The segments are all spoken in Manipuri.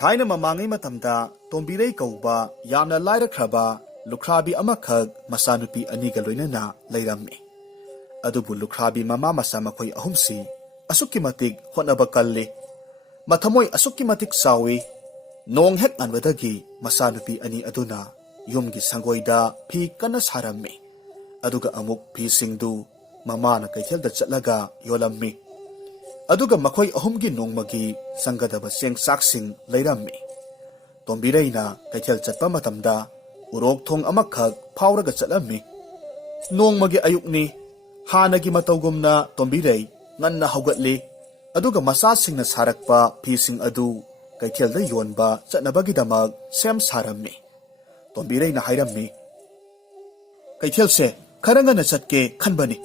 Thaina mamangai matamda Tombirei kauba yamna lairakhraba lukhrabi amakhak masanupi aniga loinana leirammi. Adubu lukhrabi mama masa makhoi ahumsi asukki matik hotnaba kalli. Mathamoi asukki matik sawi nong hek anwadagi masanupi ani aduna yumgi sangoida phi kana sarammi. Aduga amuk phi singdu mamana kaithelda chatlaga yolammi. Aduga makhoi ahumgi nongmagi sangadaba seng saksing leirammi. Tombireina kaithel chatpa matamda urok thong amakhak phawraga chatlammi. Nongmagi ayukni hanagi matawgumna Tombirei nganna haugatli. Aduga masasingna sarakpa phising adu kaithelda yonba chatnabagidamak sem sarammi. Tombireina hairammi. Kaithelse kharangana chatke khanbani.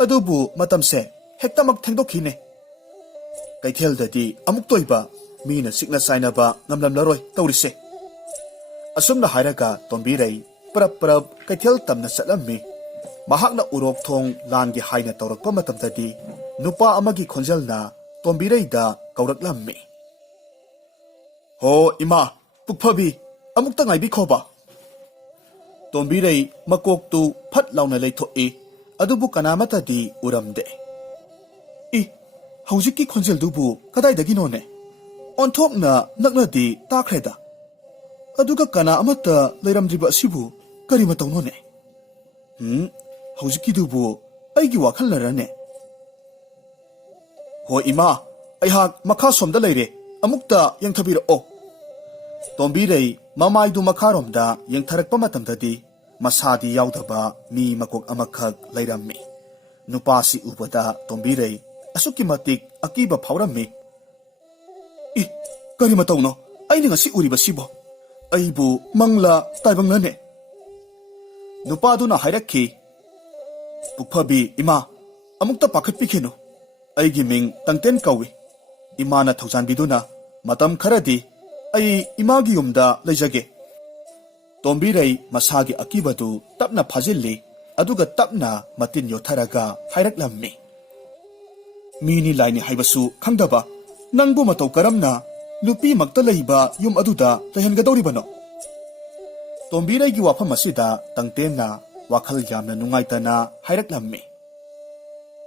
Adubu matamse hektamak thengdokhine. Kaithel-dadi amuk toiba mina sikna sainaba ngamlamlaroi taurise. Asumna hairaga Tombirei parap kaithel tamna chatlammi. Mahakna urok thong langi haina taurakpa matamdadi nupa amagi khonjalna Tombirei-da kauraklammi. Ho ima pukphabi amukta ngaibi khoba. Tombirei makoktu phat launa leithoi adubu kanamatadi uramde. Haujiki khonjel dubu kadaidagi none onthokna naknadi takreda aduga kana amata leiramdriba sibu kari matawno ne haujiki dubu aigi wakhal narane ho ima aihak makha somda leire amukta yangthabira o Tombirei mamaidu makharomda yangtharakpa matamdadi masadi yaudaba mi makok amakhak leirammi nupasi ubada Tombirei asukki matik akiba phawrammi. Kari matawno aini ngasi uriba sibo aibu mangla taibangane. Nupaduna hairakhi pukphabi ima amukta pakhatpikhenu aigi ming tangten kawi imana thaujanbiduna matam kharadi ai imagi yumda leijage. Tombirei masagi akibadu tapna phajilli aduga tapna matin yotharaga hairaklammi. Mini laini haibasu khangdaba nangbu matau karamna nupi makta leiba yum aduda lehengadoribano. Tombirei gi wafam asida tangtenna wakhal yamna nungaitana hairaklammi.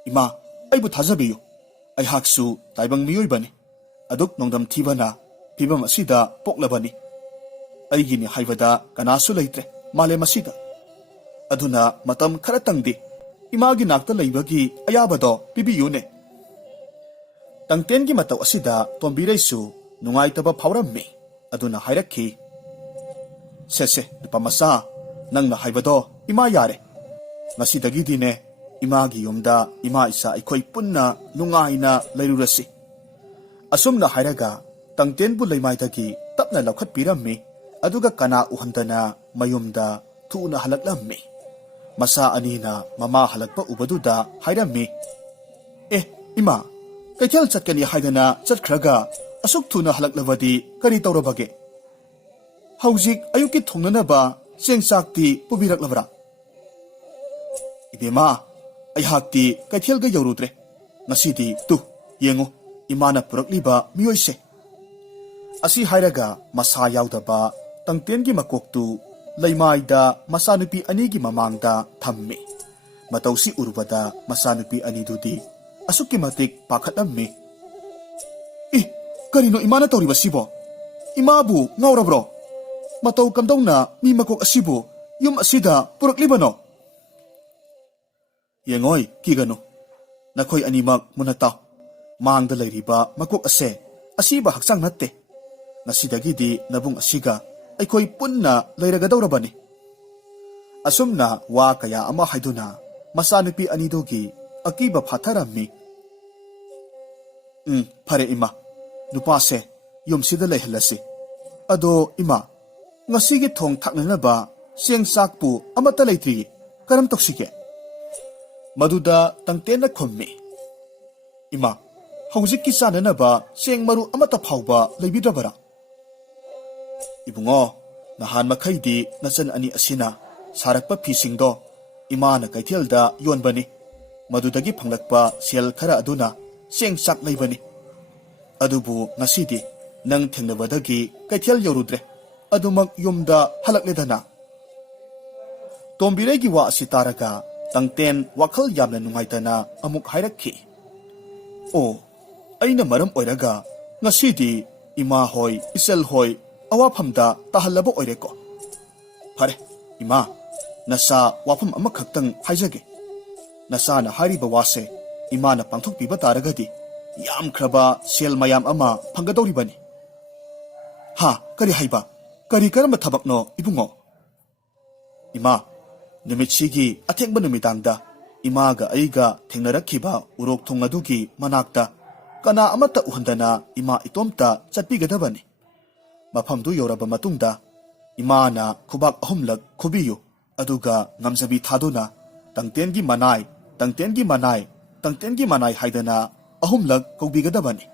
Ima aibu thajabiyu aihaksu taibang miyoibani aduk nongdam thibana pibam asida poklabani. Aigini haibada kanasu leitre malem asida aduna matam kharatangdi imagi nakta leibagi ayabado pibiyune. Tangtengi mataw asida Tombireisu nungaitaba phawrammi aduna hairakhi. Sese nupamasa nangna haibado ima yare. Ngasidagidine imagi yumda ima isa ikoi punna nungaina leirurasi. Asumna hairaga tangtenbu leimaidagi tapna laukhat pirammi aduga kana uhandana mayumda tuuna halaklammi. Masa anina mama halakpa ubaduda hairammi. Ima kaithel chatkani haidana chatkhraga asuk thuna halaklawadi kari tawrabage. Haujik ayuki thongnanaba sengchakti pubiraklabra. Ibema aihakti kaithelga yorudre ngasidi tu yengu imana purakliba miyoise. Asi hairaga masa yaudaba tangtengi makoktu leimaida masanupi anigi mamangda thammi. Matausi urubada masanupi anidudi asukki matik pakhatammi. Karino imana tawriba sibo imabu ngaurabro mataw kamdawna mi makok asibu yum asida puraklibano. Yengoi kigano nakhoi animak munataw mangda leiriba makok ase asiba haksang natte ngasidagidi nabung asiga aikoi punna leiragadawrabani. Asumna wa kaya ama haiduna masanupi anidogi akiba phatharammi. Phare ima nupase yumsida leihalasi ado ima ngasigi thong thaknanaba sengchakpu amata leitri karam toksike. Maduda tangtena khommi. Ima haujikki chananaba seng maru amata phawba leibidrabara. Ibungo nahan makhaidi nachan ani asina sarakpa phisingdo imana kaithelda yonbani madudagi phanglakpa sel khara aduna sengchak leibani. Adubu ngasidi nang thengnabadagi kaithel yorudre adumak yumda halakledana Tombiregi wa asi taraga tangten wakhal yamna nungaitana amuk hairakhi o aina maram oiraga ngasidi ima hoi isel hoi awaphamda tahallaba oireko phare ima nasa wafam ama khaktang haijage nasa na hariba wase ima na pangthok piba taragadi yam khraba sel mayam ama phangadori bani ha kari haiba kari karama thabakno ibungo ima numitchigi athengba numitangda imaga aiga thengnarakhiba urok thongadugi manakta kana amata uhandana ima itomta chatpigadabani mafamdu yoraba matungda imana khubak ahumlak khubiyu aduga ngamjabi thaduna tangtengi manai haidana ahumlak kaubigadabani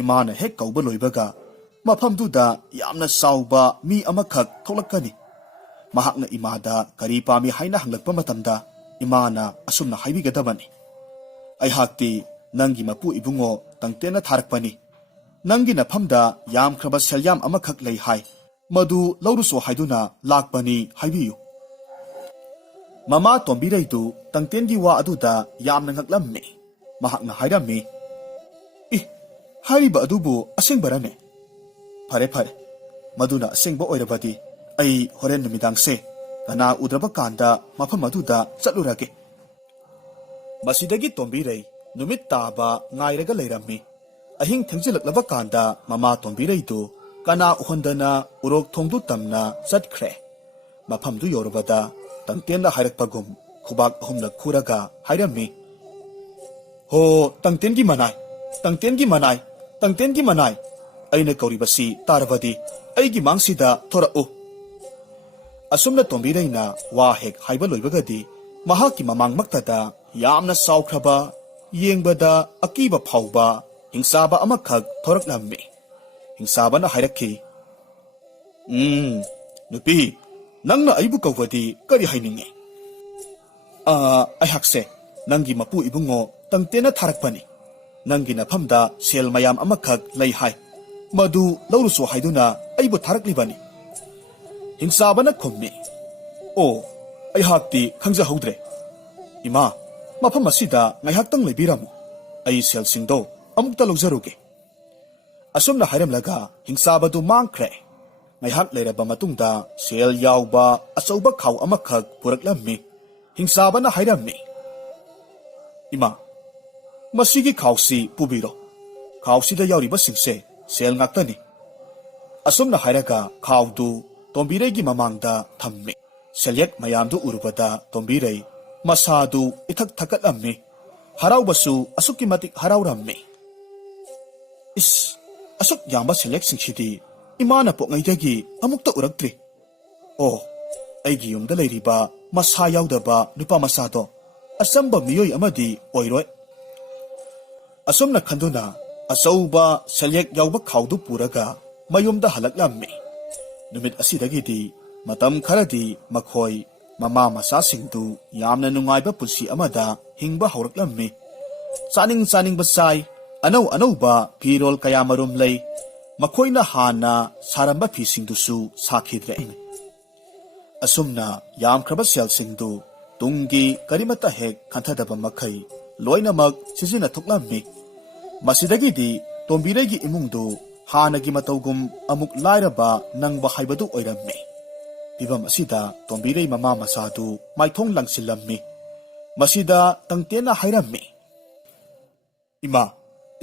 imana hek kauba loibaga mafamduda yamna sauba mi amakhak tholakani mahakna imada kari pami haina hanglakpa matamda imana asumna haibigadabani ai hakti nangi mapu ibungo tangtena tharakpani nangi nafamda yam khraba selyam amakhak lei hai madu lauruso haiduna lakpani haibiyu mama tombiraidu tangtengi wa aduda yamna ngaklamni mahakna hairami hariba adubu asengbarane phare maduna asengba oirabadi ai horen numidangse kana udraba kanda mafam aduda chatlurage masidagi tombirei numit taba ngairaga leirami ahing thengjilaklaba kanda mama tombiraidu kana uhondana urok thongdu tamna chatkhre mafamdu yorobada tangtenla hairakpagum khubak ahumna khuraga hairami ho tangtengi manai aina kauribasi tarabadi aigi mangsida thorau asumna tombireina wa hek haiba loibagadi mahaki mamangmaktada yamna saukraba yengbada akiba phauba hingsaba amakhak thoraklammi hingsabana hairakhi nupi nangna aibu kawadi kari haininge ai hakse nangi mapu ibungo tangtena tharakpani nangi nafamda sel mayam amakhak lei hai madu lauruso haiduna aibu tharaklibani hingsabana khummi o ai hakti khangja haudre ima mafam asida ngaihaktang leibiramu ai selsingdo amukta lawjaruge asumna hairamlaga hingsabadu mangkhre ngaihak leiraba matungda sel yawba achauba khaw amakhak puraklammi hingsabana hairammi ima masigi khawsi pubiro khawsida yawriba singse sel ngaktani asumna hairaga khawdu tombiregi mamangda thammi selyek mayamdu urubada tombirei masadu ithak thakatlammi haraubasu asukki matik haraurammi asuk yamba selyek singshidi imana pokngaidagi amukta uraktri aigi yumda leiriba masa yaudaba nupa masado asamba miyoi amadi oiroi asumna khanduna asauba selyek yauba khawdu puraga mayumda halaklammi numit asidagidi matam kharadi makhoi mama masa singdu yamna nungaiba pulsi amada hingba hauraklammi chaning basai anau ba phirol kayamarum lei makhoina hana saramba phi singdusu sakhidre asumna yam khraba sel singdu tungi karimata hek khanthadaba makhai loinamak sijina thuklammi masidagidi tombiregi imungdu hanagi matawgum amuk lairaba nangba haibadu oirammi pibam asida tombirei mama masadu maithong langsilammi masida tangtena hairammi ima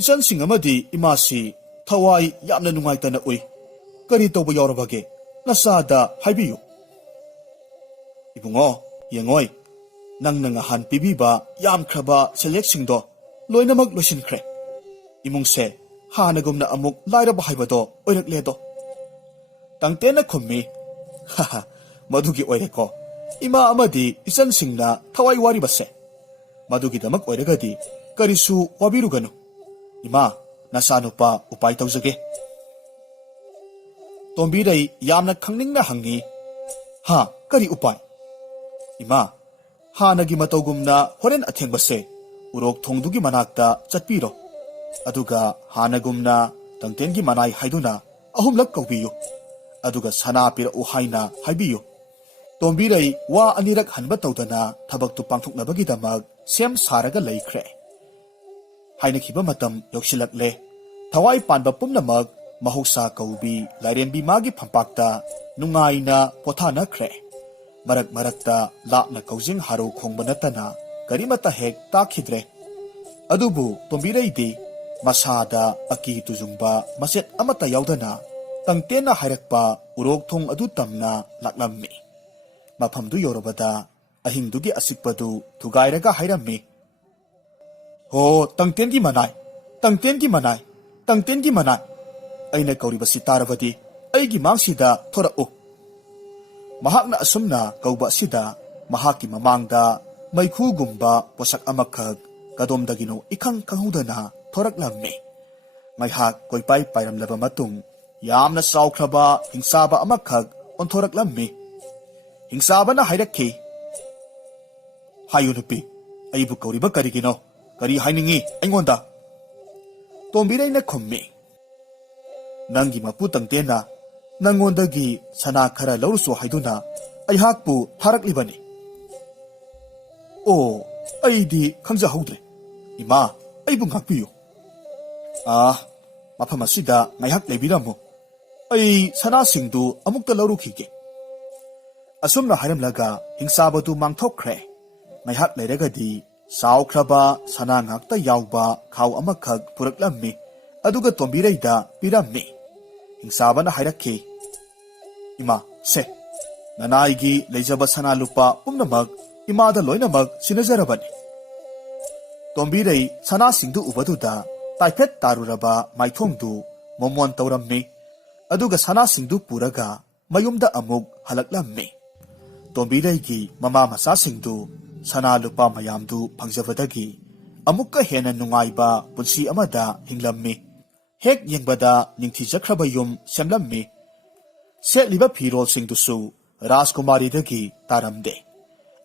isan singamadi imasi thawai yamna nungaitana ui kari tawba yorabage nasada haibiyu ibungo yengoi nangna ngahan pibiba yam khraba seleksingdo loinamak losinkhre imungse hanagumna amuk lairaba haibado oirakledo tangtena khummi haha madugi oireko ima amadi isan singna thawai waribase madugi damak oiragadi karisu wabiruganu ima nasanupa upai tawjage tombirei yamna khangningna hangi ha kari upai ima hanagi matawgumna horen athengbase urok thongdugi manakta chatpiro aduga hanagumna tangten gi manai haiduna ahumlak kaubiyu aduga sana pirau haina haibiyu tombirai wa anirak hanba tawdana thabak tu pangthoknabagi damak sem saraga leikhre haina khiba matam yoksilakle thawai panba pumnamak mahoksa kaubi lairenbi magi phampakta nungaina pothana khre marak marakta lapna kaujing haru khongba natana karimata hek takhidre adubu tombirai di masada aki tujungba maset amata yaudana tangtena hairakpa urok thong adu tamna laklammi mafamdu yorobada ahingdugi asikpadu thugairaga hairammi ho tangtengi manai tangtengi manai tangtengi manai aina kauribasi tarabadi aigi mangsida thorau mahakna asumna kauba sida mahaki mamangda maikhu-gumba posak amakhak kadomdagino ikhang kanghudana thoraklammi ngaihak koipai pairamlaba matung yamna saukhraba hingsaba amakhak onthoraklammi hingsabana hairakhi hayu nupi aibu kauriba karigino kari hainingi aingonda tombireina khummi nangi mapu tangtena nangondagi sana khara lawrusu haiduna aihakpu tharaklibani o aidi khangja hautre ima aibu ngakpiyo mafam asida ngaihak leibiramo ai sana singdu amukta lawrukhige asumna hairamlaga hingsabadu mangthokkhre ngaihak leiragadi saukhraba sana ngakta yawba khaw amakhak puraklammi aduga tombireida pirammi hingsabana hairakhi ima se nanaigi leijaba sana lupa pumnamak imada loinamak sinazarabani tombirei sana singdu ubaduda taiphet taruraba maithongdu momon taurammi aduga sana singdu puraga mayumda amuk halaklammi tombireigi mama masa singdu sana lupa mayamdu phangjabadagi amukka hena nungaiba punsi amada hinglammi hek yengbada ningthijakhraba yum semlammi setliba phirol singdusu rajkumari dagi taramde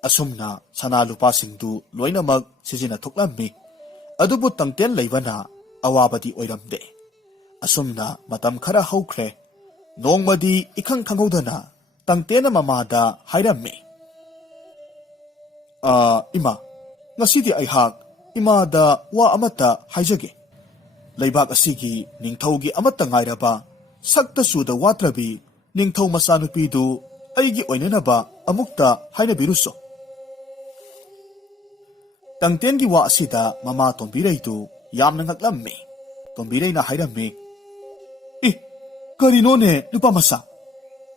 asumna sana lupa singdu loinamak sijina thoklammi adubu tangten leibana awabadi oiramde asumna matam khara haukhre nongmadi ikhang khanghodana tangtena mamada hairammi ima ngasidi aihak imada wa amata haijage leibak asigi ningthaugi amata ngairaba sakta suda watrabi ningthau masanupidu aigi oinanaba amukta haina biruso tangtengi wa asida mama tombireidu yamna ngaklammi tombireina hairammi karinone lupa masa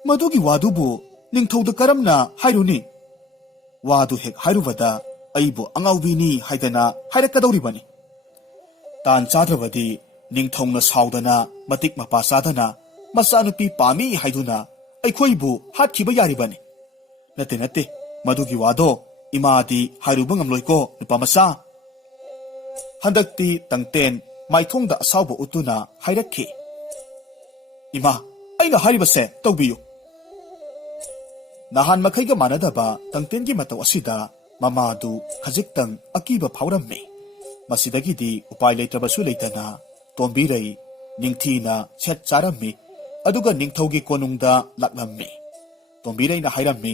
madugi wadubu ningthauda karamna hairuni wadu hek hairubada aibu angaubini haidana hairakadawribani tan chadrabadi ningthongna saudana matik mapa sadana masanupi pami haiduna aikhoibu hatkiba yaribani nate madugi wado imadi hairuba ngamloiko lupa masa handakti tangten maithongda asauba utuna hairakhi ima aina haribase tawbiyu nahan makhaiga manadaba tangtengi mataw asida mamadu khajiktang akiba phaurammi masidagidi upai leitrabasu leitana tombirei ningthina set charammi aduga ningthaugi konungda laklammi tombireina hairammi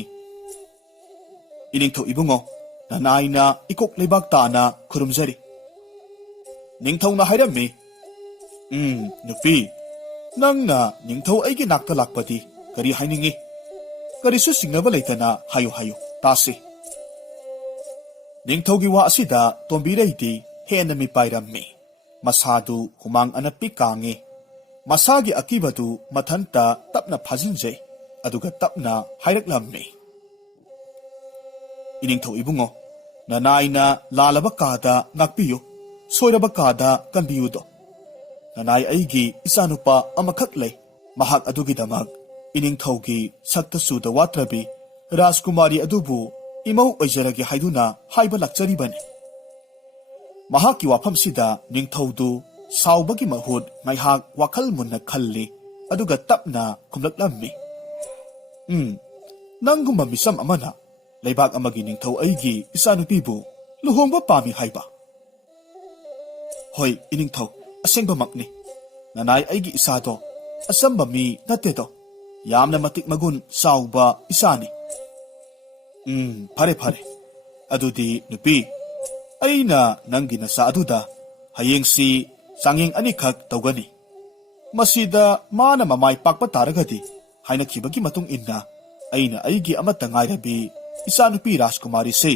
iningthau ibungo nanaina ikok lebak tana khurumjari ningthauna hairammi nupi nangna ningthau aigi nakta lakpadi kari hainingi karisu singnaba leitana hayo tasi ningthaugi wa asida tombireidi hena mi pairammi masadu humang anapi kangi masagi akibadu mathanta tapna phajinje aduga tapna hairaklammi iningthau ibungo nanaina lalaba kada ngakpiyo soiraba kada kanbiyudo nanai aigi isanupa amakhak lei mahak adugi damak iningthaugi sakta suda watrabi rajkumari adubu imau oijaragi haiduna haiba lakcharibani mahaki wafamsida ningthaudu saubagi mahut ngaihak wakhal munna khalli aduga tapna khumlaklammi nangumba misam amana leibak amagi ningthau aigi isanupibu luhongba pami haiba hoi iningthau asengba makni nanay aigi isado asamba mi natedo yamna matik magun sauba isani. Phare phare adudi nupi aina nangi nasa aduda hayengsi sanging anikak tawgani masida mana mamai pakpa taragadi haina khibagi matung inna aina aigi amata ngairabi isanupi Rajkumari se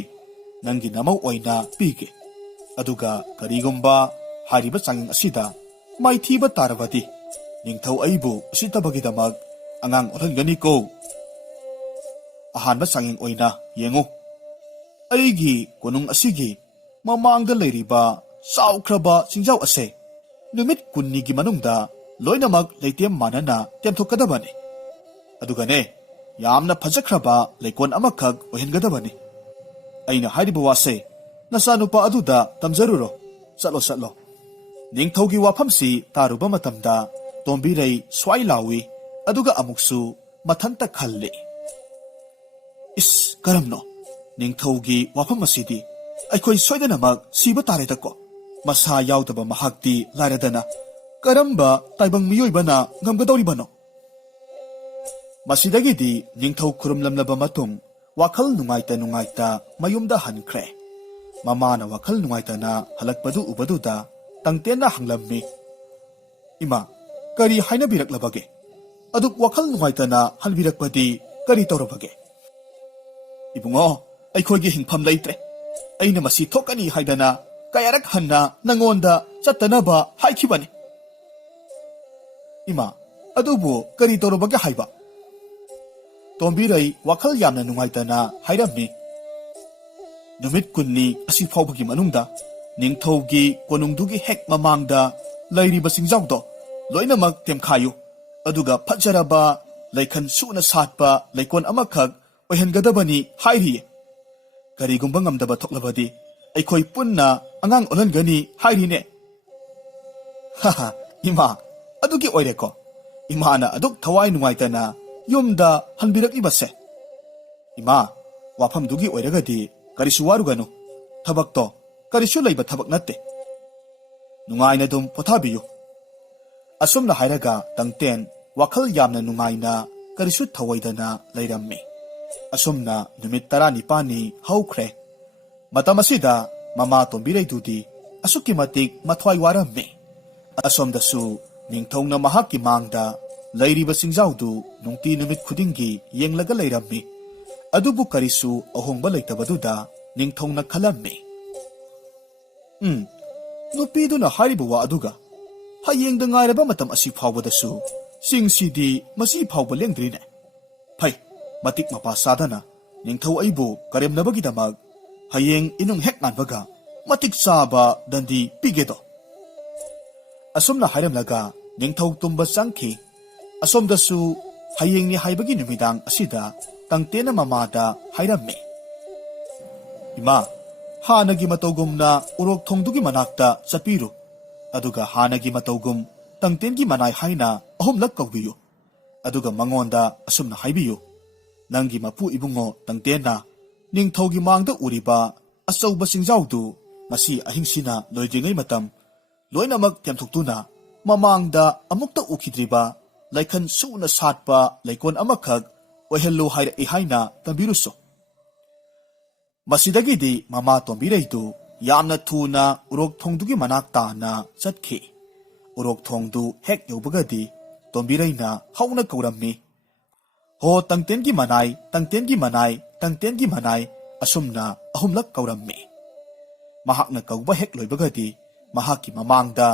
nangi namau oina pige aduga karigumba hariba sanging asida maithiba tarabadi ningthau aibu sitabagidamag angang orangani ko. Ahanba sanging oina yengu aigi konung asigi mamangda leiriba saukraba singjau ase numit kunnigi manungda loinamak leitiem manana temthokadabani adugane yamna phajakraba leikon amakak ohengadabani aina hariba wase nasanupa aduda tamjaruro satlo ningthaugi wafamsi taruba matamda tombirei swai lawi aduga amuksu mathanta khalle is karamno ningthaugi wafam asidi aikhoi soidanamak siba taredako masa yaudaba mahakti lairadana karamba taibang miyoibana ngamgadoribano masidagidi ningthau khurumlamlaba matung wakhal nungaita mayumda hankre mamana wakhal nungaitana halakpadu ubaduda tangtena hanglammi ima kari haina biraklabage aduk wakhal nungaitana halbirakpadi kari torabage ibungo aikhoigi hingpham leitre aina masi thokani haidana kayarak hanna nangonda chatanaba haikhibani ima adubu kari torabage haiba tombirai wakhal yamna nungaitana hairammi numit kunni asi phawbagi manungda ningthaugi konungdugi hek mamangda lairiba singjawdo loinamak temkhayu aduga phajaraba laikhan suna satpa laikon amakhak ohengadabani hairi karigumba ngamdaba thoklabadi aikhoi punna angang olangani hairine haha ima adugi oireko imana aduk thawai nungaitana yumda hanbirak ibase ima wafam dugi oiragadi karisu waruganu thabakto karisu leiba thabak natte nungaina dum pothabiyu asumna hairaga tangten wakhal yamna nungaina karisu thawaidana leirammi asumna numit 19 haukhre matamasida mama tombirei dudi asuki matik mathwai warammi asomdasu ningthongna mahakki mangda lairiba singjawdu nungti numit khudingi yenglaga leirammi adubu karisu ahongba leitabaduda ningthongna khalammi nupiduna hariba wa aduga hayengda ngairaba matam asi phawbadasu singsidi masi phawba lengdrine phai matik mapa sadana ningthau aibu karemnabagidamag hayeng inung hek nganbaga matik saba dandi pigedo asomna hairamlaga ningthau tumba changki asomdasu hayengni haibagi numidang asida tangtena mamada hairammi ima hanagi matogumna urok thongdugi manakta chapiru aduga hanagi matogum tangtengi manai haina ahumlak kawbiyu aduga mangonda asumna haibiyu nangi mapu ibungo tangtena ningthaugi mangda uriba achauba singjawdu masi ahingsina loidringai matam loinamak temthuktuna mamangda amukta ukhidriba laikhan suna satpa laikon amakhak ohello haira ihaina tambiruso masidagidi mama tombireitu yamna thuna urok thongdugi manak tana chatkhi urok thongdu hek yobagadi tombireina hauna kaurammi ho tangtengi manai asumna ahumlak kaurammi mahakna kauba hek loibagadi mahaki mamangda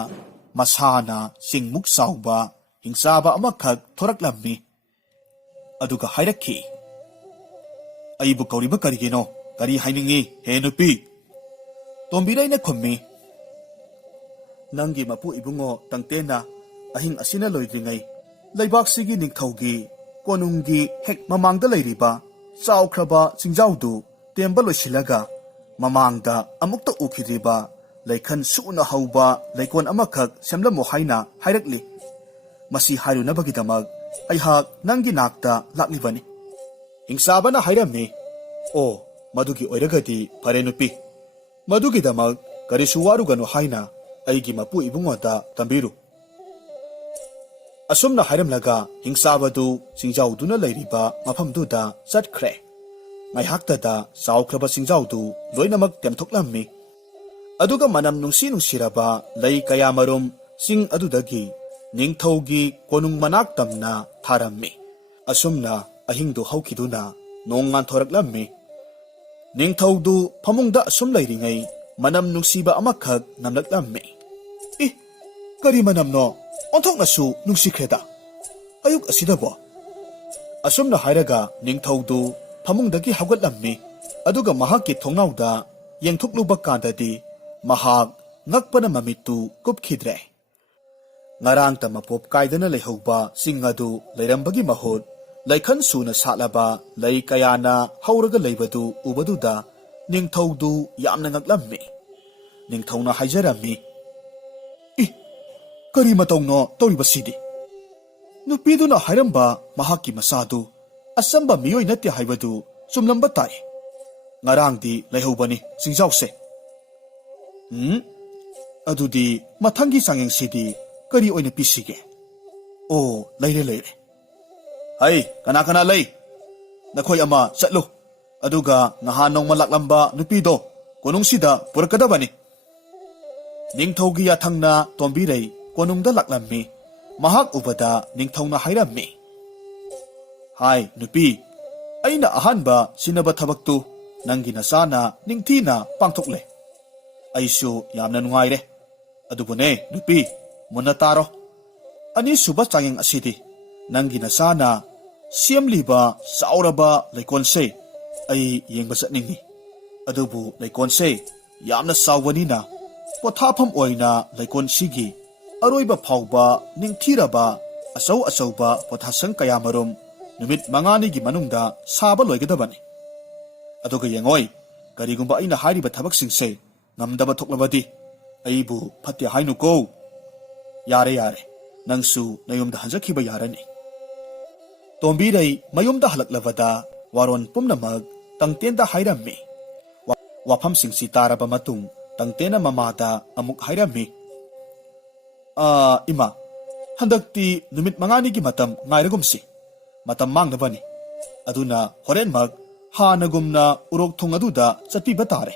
masana singmuk sauba hingsaba amakhak thoraklammi aduga hairakhi aibu kauriba karigino kari hainingi he nupi tombireina khummi nangi mapu ibungo tangtena ahing asina loidringai leibaksigi ningthaugi konungi hek mamangda leiriba chawkhraba singjawdu temba loisilaga mamangda amukta ukhidriba laikhan suna hauba laikon amakhak semlamo haina hairakli masi hairunabagidamag aihak nangi nakta laklibani hingsabana hairamni o madugi oiragadi phare nupi madugidamag karisu waruganu haina aigi mapu ibungoda tambiru ꯑꯁꯨꯝꯅ ꯍꯥꯏꯔꯝꯂꯒ ꯍꯤꯡꯆꯥꯕꯗꯨ ꯆꯤꯡꯖꯥꯎꯗꯨꯅ ꯂꯩꯔꯤꯕ ꯃꯐꯝꯗꯨꯗ ꯆꯠꯈ꯭ꯔꯦ꯫ ꯉꯥꯏꯍꯥꯛꯇꯗ ꯆꯥꯎꯈ꯭ꯔꯕ ꯆꯤꯡꯖꯥꯎꯗꯨ ꯂꯣꯏꯅꯃꯛ ꯇꯦꯝꯊꯣꯛꯂꯝꯃꯤ꯫ ꯑꯗꯨꯒ ꯃꯅꯝ ꯅꯨꯡꯁꯤꯔꯕ ꯂꯩ ꯀꯌꯥꯃꯔꯨꯝ ꯆꯤꯡ ꯑꯗꯨꯗꯒꯤ ꯅꯤꯡꯊꯧꯒꯤ ꯀꯣꯅꯨꯡ ꯃꯅꯥꯛ ꯇꯝꯅ ꯊꯥꯔꯝꯃꯤ꯫ ꯑꯁꯨꯝꯅ ꯑꯍꯤꯡꯗꯨ ꯍꯧꯈꯤꯗꯨꯅ ꯅꯣꯡ ꯉꯥꯟꯊꯣꯔꯛꯂꯝꯃꯤ꯫ ꯅꯤꯡꯊꯧꯗꯨ ꯐꯃꯨꯡꯗ ꯑꯁꯨꯝ ꯂꯩꯔꯤꯉꯩ ꯃꯅꯝ ꯅꯨꯡꯁꯤꯕ ꯑꯃꯈꯛ ꯅꯝꯂꯛꯂꯝꯃꯤ꯫ ꯀꯔꯤ ꯃꯅꯝꯅꯣ? ꯑꯣꯟꯊꯣꯛꯅꯁꯨ ꯅꯨꯡꯁꯤꯈ꯭ꯔꯦꯗ ꯑꯌꯨꯛ ꯑꯁꯤꯗꯕꯣ꯫ ꯑꯁꯨꯝꯅ ꯍꯥꯏꯔꯒ ꯅꯤꯡꯊꯧꯗꯨ ꯐꯃꯨꯡꯗꯒꯤ ꯍꯧꯒꯠꯂꯝꯃꯤ꯫ ꯑꯗꯨꯒ ꯃꯍꯥꯛꯀꯤ ꯊꯣꯡꯅꯥꯎꯗ ꯌꯦꯡꯊꯣꯛꯂꯨꯕ ꯀꯥꯟꯗꯗꯤ ꯃꯍꯥꯛ ꯉꯛꯄꯅ ꯃꯃꯤꯠꯇꯨ ꯀꯨꯞꯈꯤꯗ꯭ꯔꯦ꯫ ꯉꯔꯥꯡꯇ ꯃꯄꯣꯞ ꯀꯥꯏꯗꯅ ꯂꯩꯍꯧꯕ ꯆꯤꯡ ꯑꯗꯨ ꯂꯩꯔꯝꯕꯒꯤ ꯃꯍꯨꯠ ꯂꯩꯈꯟ ꯁꯨꯅ ꯁꯥꯠꯂꯕ ꯂꯩ ꯀꯌꯥꯅ ꯍꯧꯔꯒ ꯂꯩꯕꯗꯨ ꯎꯕꯗꯨꯗ ꯅꯤꯡꯊꯧꯗꯨ ꯌꯥꯝꯅ ꯉꯛꯂꯝꯃꯤ꯫ ꯅꯤꯡꯊꯧꯅ ꯍꯥꯏꯖꯔꯝꯃꯤ, ꯀꯔꯤ ꯃꯇꯧꯅꯣ ꯇꯧꯔꯤꯕꯁꯤꯗꯤ? ꯅꯨꯄꯤꯗꯨꯅ ꯍꯥꯏꯔꯝꯕ ꯃꯍꯥꯛꯀꯤ ꯃꯆꯥꯗꯨ ꯑꯆꯝꯕ ꯃꯤꯑꯣꯏ ꯅꯠꯇꯦ ꯍꯥꯏꯕꯗꯨ ꯆꯨꯝꯂꯝꯕ ꯇꯥꯏ꯫ ꯉꯔꯥꯡꯗꯤ ꯂꯩꯍꯧꯕꯅꯤ ꯆꯤꯡꯖꯥꯎꯁꯦ꯫ ꯑꯗꯨꯗꯤ ꯃꯊꯪꯒꯤ ꯆꯥꯡꯌꯦꯡꯁꯤꯗꯤ ꯀꯔꯤ ꯑꯣꯏꯅ ꯄꯤꯁꯤꯒꯦ? ꯂꯩꯔꯦ꯫ ꯍꯩ, ꯀꯅꯥ ꯂꯩ? ꯅꯈꯣꯏ ꯑꯃ ꯆꯠꯂꯨ, ꯑꯗꯨꯒ ꯅꯍꯥꯟ ꯅꯣꯡꯃ ꯂꯥꯛꯂꯝꯕ ꯅꯨꯄꯤꯗꯣ ꯀꯣꯅꯨꯡꯁꯤꯗ ꯄꯨꯔꯛꯀꯗꯕꯅꯤ꯫ ꯅꯤꯡꯊꯧꯒꯤ ꯌꯥꯊꯪꯅ ꯇꯣꯝꯕꯤꯔꯩ ꯀꯣꯅꯨꯡꯗ ꯂꯥꯛꯂꯝꯃꯤ꯫ ꯃꯍꯥꯛ ꯎꯕꯗ ꯅꯤꯡꯊꯧꯅ ꯍꯥꯏꯔꯝꯃꯤ, ꯍꯥꯏ ꯅꯨꯄꯤ, ꯑꯩꯅ ꯑꯍꯥꯟꯕ ꯁꯤꯟꯅꯕ ꯊꯕꯛꯇꯨ ꯅꯪꯒꯤ ꯅꯆꯥꯅ ꯅꯤꯡꯊꯤꯅ ꯄꯥꯡꯊꯣꯛꯂꯦ꯫ ꯑꯩꯁꯨ ꯌꯥꯝꯅ ꯅꯨꯡꯉꯥꯏꯔꯦ꯫ ꯑꯗꯨꯕꯨꯅꯦ ꯅꯨꯄꯤ, ꯃꯨꯟꯅ ꯇꯥꯔꯣ꯫ ꯑꯅꯤꯁꯨꯕ ꯆꯥꯡꯌꯦꯡ ꯑꯁꯤꯗꯤ ꯅꯪꯒꯤ ꯅꯆꯥꯅ ꯁꯦꯝꯂꯤꯕ ꯆꯥꯎꯔꯕ ꯂꯩꯀꯣꯜꯁꯦ ꯑꯩ ꯌꯦꯡꯕ ꯆꯠꯅꯤꯡꯉꯤ꯫ ꯑꯗꯨꯕꯨ ꯂꯩꯀꯣꯜꯁꯦ ꯌꯥꯝꯅ ꯆꯥꯎꯕꯅꯤꯅ ꯄꯣꯊꯥꯐꯝ ꯑꯣꯏꯅ ꯂꯩꯀꯣꯜꯁꯤꯒꯤ ꯑꯔꯣꯏꯕ ꯐꯥꯎꯕ ꯅꯤꯡꯊꯤꯔꯕ ꯑꯆꯧꯕ ꯄꯣꯊꯥꯁꯪ ꯀꯌꯥꯃꯔꯨꯝ ꯅꯨꯃꯤꯠ 5ꯅꯤꯒꯤ ꯃꯅꯨꯡꯗ ꯁꯥꯕ ꯂꯣꯏꯒꯗꯕꯅꯤ꯫ ꯑꯗꯨꯒ ꯌꯦꯡꯉꯣꯏ, ꯀꯔꯤꯒꯨꯝꯕ ꯑꯩꯅ ꯍꯥꯏꯔꯤꯕ ꯊꯕꯛꯁꯤꯡꯁꯦ ꯉꯝꯗꯕ ꯊꯣꯛꯂꯕꯗꯤ ꯑꯩꯕꯨ ꯐꯠꯇꯦ ꯍꯥꯏꯅꯨꯀꯣ꯫ ꯌꯥꯔꯦ, ꯅꯪꯁꯨ ꯅꯌꯨꯝꯗ ꯍꯟꯖꯈꯤꯕ ꯌꯥꯔꯅꯤ꯫ ꯇꯣꯝꯕꯤꯔꯩ ꯃꯌꯨꯝꯗ ꯍꯜꯂꯛꯂꯕꯗ ꯋꯥꯔꯣꯟ ꯄꯨꯝꯅꯃꯛ ꯇꯪꯇꯦꯟꯗ ꯍꯥꯏꯔꯝꯃꯤ꯫ ꯋꯥꯐꯝꯁꯤꯡꯁꯤ ꯇꯥꯔꯕ ꯃꯇꯨꯡ ꯇꯪꯇꯦꯟꯅ ꯃꯃꯥꯗ ꯑꯃꯨꯛ ꯍꯥꯏꯔꯝꯃꯤ, ꯏꯃꯥ, ꯍꯟꯗꯛꯇꯤ ꯅꯨꯃꯤꯠ 5ꯅꯤꯒꯤ ꯃꯇꯝ ꯉꯥꯏꯔꯒꯨꯝꯁꯤ꯫ ꯃꯇꯝ ꯃꯥꯡꯅꯕꯅꯤ꯫ ꯑꯗꯨꯅ ꯍꯣꯔꯦꯟꯃꯛ ꯍꯥꯟꯅꯒꯨꯝꯅ ꯎꯔꯣꯛ ꯊꯣꯡ ꯑꯗꯨꯗ ꯆꯠꯄꯤꯕ ꯇꯥꯔꯦ꯫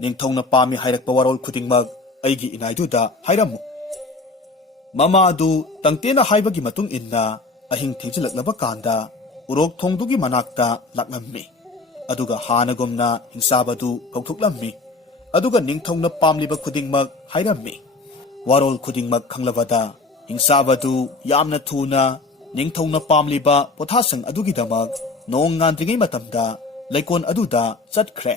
ꯅꯤꯡꯊꯧꯅ ꯄꯥꯝꯃꯤ ꯍꯥꯏꯔꯛꯄ ꯋꯥꯔꯣꯜ ꯈꯨꯗꯤꯡꯃꯛ ꯑꯩꯒꯤ ꯏꯅꯥꯏꯗꯨꯗ ꯍꯥꯏꯔꯝꯃꯨ꯫ ꯃꯃꯥꯗꯨ ꯇꯪꯇꯦꯟꯅ ꯍꯥꯏꯕꯒꯤ ꯃꯇꯨꯡ ꯏꯟꯅ ꯑꯍꯤꯡ ꯊꯦꯡꯖꯤꯜꯂꯛꯂꯕ ꯀꯥꯟꯗ ꯎꯔꯣꯛ ꯊꯣꯡꯗꯨꯒꯤ ꯃꯅꯥꯛꯇ ꯂꯥꯛꯂꯝꯃꯤ꯫ ꯑꯗꯨꯒ ꯍꯥꯟꯅꯒꯨꯝꯅ ꯍꯤꯡꯆꯥꯕꯗꯨ ꯀꯧꯊꯣꯛꯂꯝꯃꯤ꯫ ꯑꯗꯨꯒ ꯅꯤꯡꯊꯧꯅ ꯄꯥꯝꯂꯤꯕ ꯈꯨꯗꯤꯡꯃꯛ ꯍꯥꯏꯔꯝꯃꯤ꯫ ꯋꯥꯔꯣꯜ ꯈꯨꯗꯤꯡꯃꯛ ꯈꯪꯂꯕꯗ ꯍꯤꯡꯆꯥꯕꯗꯨ ꯌꯥꯝꯅ ꯊꯨꯅ ꯅꯤꯡꯊꯧꯅ ꯄꯥꯝꯂꯤꯕ ꯄꯣꯊꯥꯁꯪ ꯑꯗꯨꯒꯤꯗꯃꯛ ꯅꯣꯡ ꯉꯥꯟꯗ꯭ꯔꯤꯉꯩ ꯃꯇꯝꯗ ꯂꯩꯀꯣꯜ ꯑꯗꯨꯗ ꯆꯠꯈ꯭ꯔꯦ꯫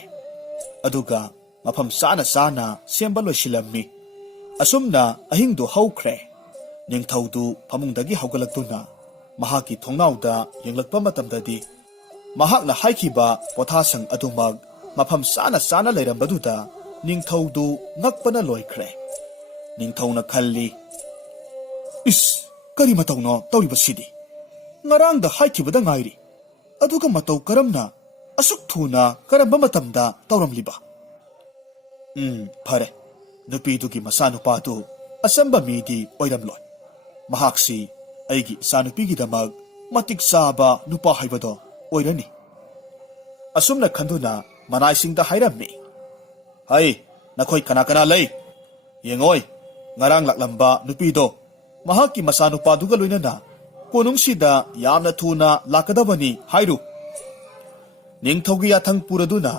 ꯑꯗꯨꯒ ꯃꯐꯝ ꯆꯥꯅ ꯁꯦꯝꯕ ꯂꯣꯏꯁꯤꯜꯂꯝꯃꯤ꯫ ꯑꯁꯨꯝꯅ ꯑꯍꯤꯡꯗꯨ ꯍꯧꯈ꯭ꯔꯦ꯫ ꯅꯤꯡꯊꯧꯗꯨ ꯐꯃꯨꯡꯗꯒꯤ ꯍꯧꯒꯠꯂꯛꯇꯨꯅ ꯃꯍꯥꯛꯀꯤ ꯊꯣꯡꯅꯥꯎꯗ ꯌꯦꯡꯂꯛꯄ ꯃꯇꯝꯗꯗꯤ ꯃꯍꯥꯛꯅ ꯍꯥꯏꯈꯤꯕ ꯄꯣꯊꯥꯁꯪ ꯑꯗꯨꯃꯛ ꯃꯐꯝ ꯆꯥꯅ ꯂꯩꯔꯝꯕꯗꯨꯗ ꯅꯤꯡꯊꯧꯗꯨ ꯉꯛꯄꯅ ꯂꯣꯏꯈ꯭ꯔꯦ꯫ ꯅꯤꯡꯊꯧꯅ ꯈꯜꯂꯤ, ꯀꯔꯤ ꯃꯇꯧꯅꯣ ꯇꯧꯔꯤꯕꯁꯤꯗꯤ? ꯉꯔꯥꯡꯗ ꯍꯥꯏꯈꯤꯕꯗ ꯉꯥꯏꯔꯤ, ꯑꯗꯨꯒ ꯃꯇꯧ ꯀꯔꯝꯅ ꯑꯁꯨꯛ ꯊꯨꯅ ꯀꯔꯝꯕ ꯃꯇꯝꯗ ꯇꯧꯔꯝꯂꯤꯕ? ꯐꯔꯦ, ꯅꯨꯄꯤꯗꯨꯒꯤ ꯃꯆꯥꯅꯨꯄꯥꯗꯨ ꯑꯆꯝꯕ ꯃꯤꯗꯤ ꯑꯣꯏꯔꯝꯂꯣꯏ꯫ ꯃꯍꯥꯛꯁꯤ ꯑꯩꯒꯤ ꯏꯆꯥꯅꯨꯄꯤꯒꯤꯗꯃꯛ ꯃꯇꯤꯛ ꯆꯥꯕ ꯅꯨꯄꯥ ꯍꯥꯏꯕꯗꯣ ꯑꯣꯏꯔꯅꯤ꯫ ꯑꯁꯨꯝꯅ ꯈꯟꯗꯨꯅ ꯃꯅꯥꯏꯁꯤꯡꯗ ꯍꯥꯏꯔꯝꯃꯤ, ꯍꯩ, ꯅꯈꯣꯏ ꯀꯅꯥ ꯂꯩ? ꯌꯦꯡꯉꯣꯏ, ꯉꯔꯥꯡ ꯂꯥꯛꯂꯝꯕ ꯅꯨꯄꯤꯗꯣ ꯃꯍꯥꯛꯀꯤ ꯃꯆꯥꯅꯨꯄꯥꯗꯨꯒ ꯂꯣꯏꯅꯅ ꯀꯣꯅꯨꯡꯁꯤꯗ ꯌꯥꯝꯅ ꯊꯨꯅ ꯂꯥꯛꯀꯗꯕꯅꯤ ꯍꯥꯏꯔꯨ꯫ ꯅꯤꯡꯊꯧꯒꯤ ꯌꯥꯊꯪ ꯄꯨꯔꯗꯨꯅ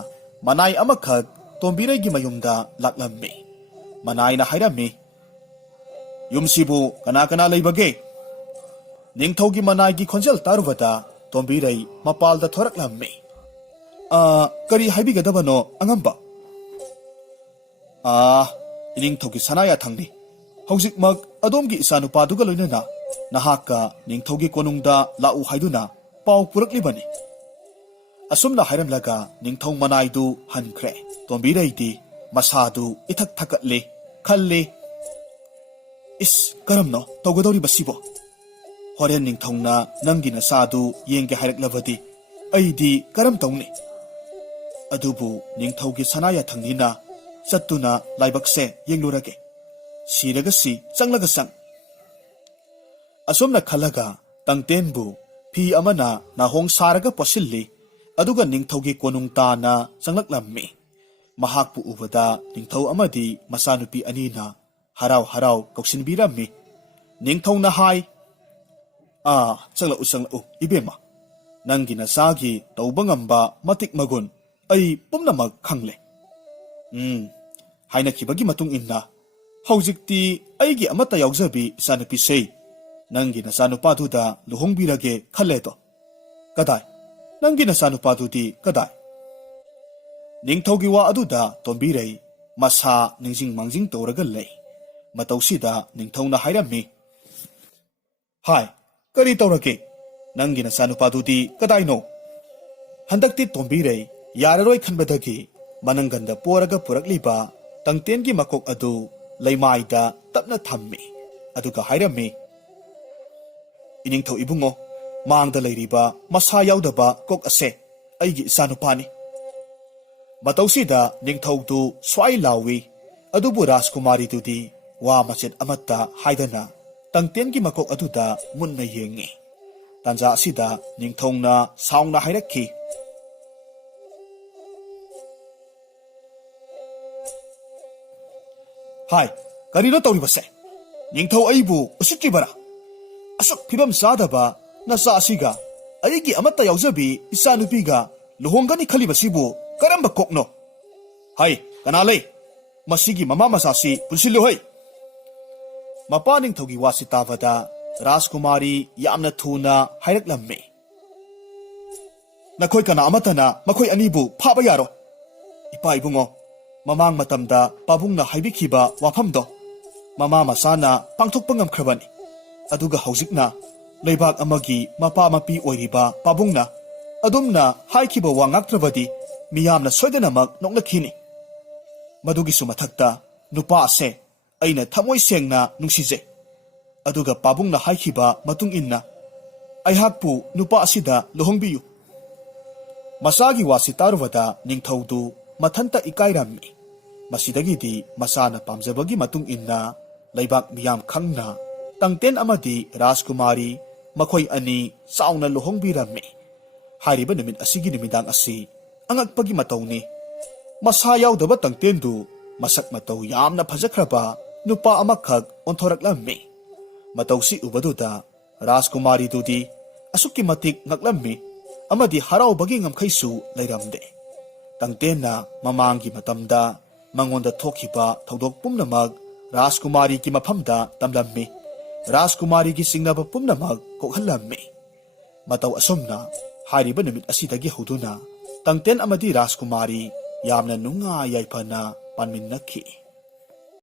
ꯃꯅꯥꯏ ꯑꯃꯈꯛ ꯇꯣꯝꯕꯤꯔꯩꯒꯤ ꯃꯌꯨꯝꯗ ꯂꯥꯛꯂꯝꯃꯤ꯫ ꯃꯅꯥꯏꯅ ꯍꯥꯏꯔꯝꯃꯤ, ꯌꯨꯝꯁꯤꯕꯨ ꯀꯅꯥ ꯂꯩꯕꯒꯦ? ꯅꯤꯡꯊꯧꯒꯤ ꯃꯅꯥꯏꯒꯤ ꯈꯣꯟꯖꯦꯜ ꯇꯥꯔꯨꯕꯗ ꯇꯣꯝꯕꯤꯔꯩ ꯃꯄꯥꯜꯗ ꯊꯣꯔꯛꯂꯝꯃꯤ꯫ ꯀꯔꯤ ꯍꯥꯏꯕꯤꯒꯗꯕꯅꯣ ꯑꯉꯝꯕ? ꯏꯅꯤꯡꯊꯧꯒꯤ ꯁꯅꯥꯌꯥꯊꯪꯅꯤ꯫ ꯍꯧꯖꯤꯛꯃꯛ ꯑꯗꯣꯝꯒꯤ ꯏꯆꯥꯅꯨꯄꯥꯗꯨꯒ ꯂꯣꯏꯅꯅ ꯅꯍꯥꯛꯀ ꯅꯤꯡꯊꯧꯒꯤ ꯀꯣꯅꯨꯡꯗ ꯂꯥꯛꯎ ꯍꯥꯏꯗꯨꯅ ꯄꯥꯎ ꯄꯨꯔꯛꯂꯤꯕꯅꯤ꯫ ꯑꯁꯨꯝꯅ ꯍꯥꯏꯔꯝꯂꯒ ꯅꯤꯡꯊꯧ ꯃꯅꯥꯏꯗꯨ ꯍꯟꯈ꯭ꯔꯦ꯫ ꯇꯣꯝꯕꯤꯔꯩꯗꯤ ꯃꯁꯥꯗꯨ ꯏꯊꯛ ꯊꯛꯀꯠꯂꯤ, ꯈꯜꯂꯤ, ꯀꯔꯝꯅ ꯇꯧꯒꯗꯧꯔꯤꯕꯁꯤꯕꯣ? ꯍꯣꯔꯦꯟ ꯅꯤꯡꯊꯧꯅ ꯅꯪꯒꯤ ꯅꯆꯥꯗꯨ ꯌꯦꯡꯒꯦ ꯍꯥꯏꯔꯛꯂꯕꯗꯤ ꯑꯩꯗꯤ ꯀꯔꯝ ꯇꯧꯅꯤ? ꯑꯗꯨꯕꯨ ꯅꯤꯡꯊꯧꯒꯤ ꯁꯅꯥꯌꯥꯊꯪꯅꯤꯅ ꯆꯠꯇꯨꯅ ꯂꯥꯏꯕꯛꯁꯦ ꯌꯦꯡꯂꯨꯔꯒꯦ꯫ ꯁꯤꯔꯒ ꯁꯤ, ꯆꯪꯂꯒ ꯆꯪ꯫ Asomna khalaga tangtenbu phi amana nahong saraga posilli aduga ningthaugi konung ta na changlaklammi. Mahakpu ubada ningthau amadi masanupi anina harau harau koksinbirammi. Ningthau na hai changla u ibema nangi nasagi tauba ngamba matik magun ai pumnamak khangle. Haina khibagi matung inna haujikti aigi amata yaujabi isanupi sei nangi nasanupaduda luhongbirage khaledo. Kadai nangi nasanupadu kadai? Ningthaugi wa aduda tombirei masa ningjing mangjing toraga lei. Matausida ningthauna hairammi. Hai, kari taurake? Nangi nasanupadu kadai no? Handakti tombirei yararoi khanbadagi mananganda poraga purakliba tangtengi makok adu leimaida tapna thammi. Aduga hairammi. Iningthau ibungo mangda leiriba masa yaudaba kok ase aigi isanupani. Matausida ningthaudu swai lawi adubu Rajkumari dudi wa machet amatta haidana tangtengi makok aduda munna yengi. Tanja asida ningthauna saungna hairakki. Hai, karino tauribase? Ningthau aibu usikkibara? Asuk phibam sadaba nasa asiga aigi amatta yaujabi isanupiga luhongani khalibasibu karamba kokno? Hai, kanalei masigi mama masasi punsilu hai. Mapa ningthaugi wasi tabada Rajkumari yamna thuna hairaklammi. Nakhoi kana amatana makhoi anibu phaba yaro. Ipa ibungo mamang matamda pabungna haibikhiba wafamdo mama masana pangthokpa ngamkhrabani. Aduga haujikna leibak amagi mapa mapi oiriba pabungna adumna haikhiba wangaktrabadi miyamna soidanamak noknakhini. Madugi sumathakta nupa ase aina thamoi sengna nungsije. Aduga pabungna haikhiba matung inna aihakpu nupa asida luhongbiyu. Masagi wasi tarwada ningthaudu mathanta ikairammi. Masidagidi masana pamjabagi matung inna leibak miyam khangna tangten amadi Rajkumari makhoi ani sauna luhongbirammi. Hariba numit asigi numidang asi angakpagi matawni. Masa yaudaba tangtendu masak mataw yamna phajakraba nupa amakhak onthoraklammi. Matawsi ubaduda Rajkumari dudi asukki matik ngaklammi amadi haraubagi ngamkhaisu leiramde. Tangtenna mamangi matamda mangonda thokhiba thodok pumnamak Rajkumari ki mafamda tamlammi. Rajkumari ki singnaba pumnamak kokhallammi. Mataw asomna hariba numit asidagi huduna tangten amadi Rajkumari yamna nunga yaipana panminnakhi.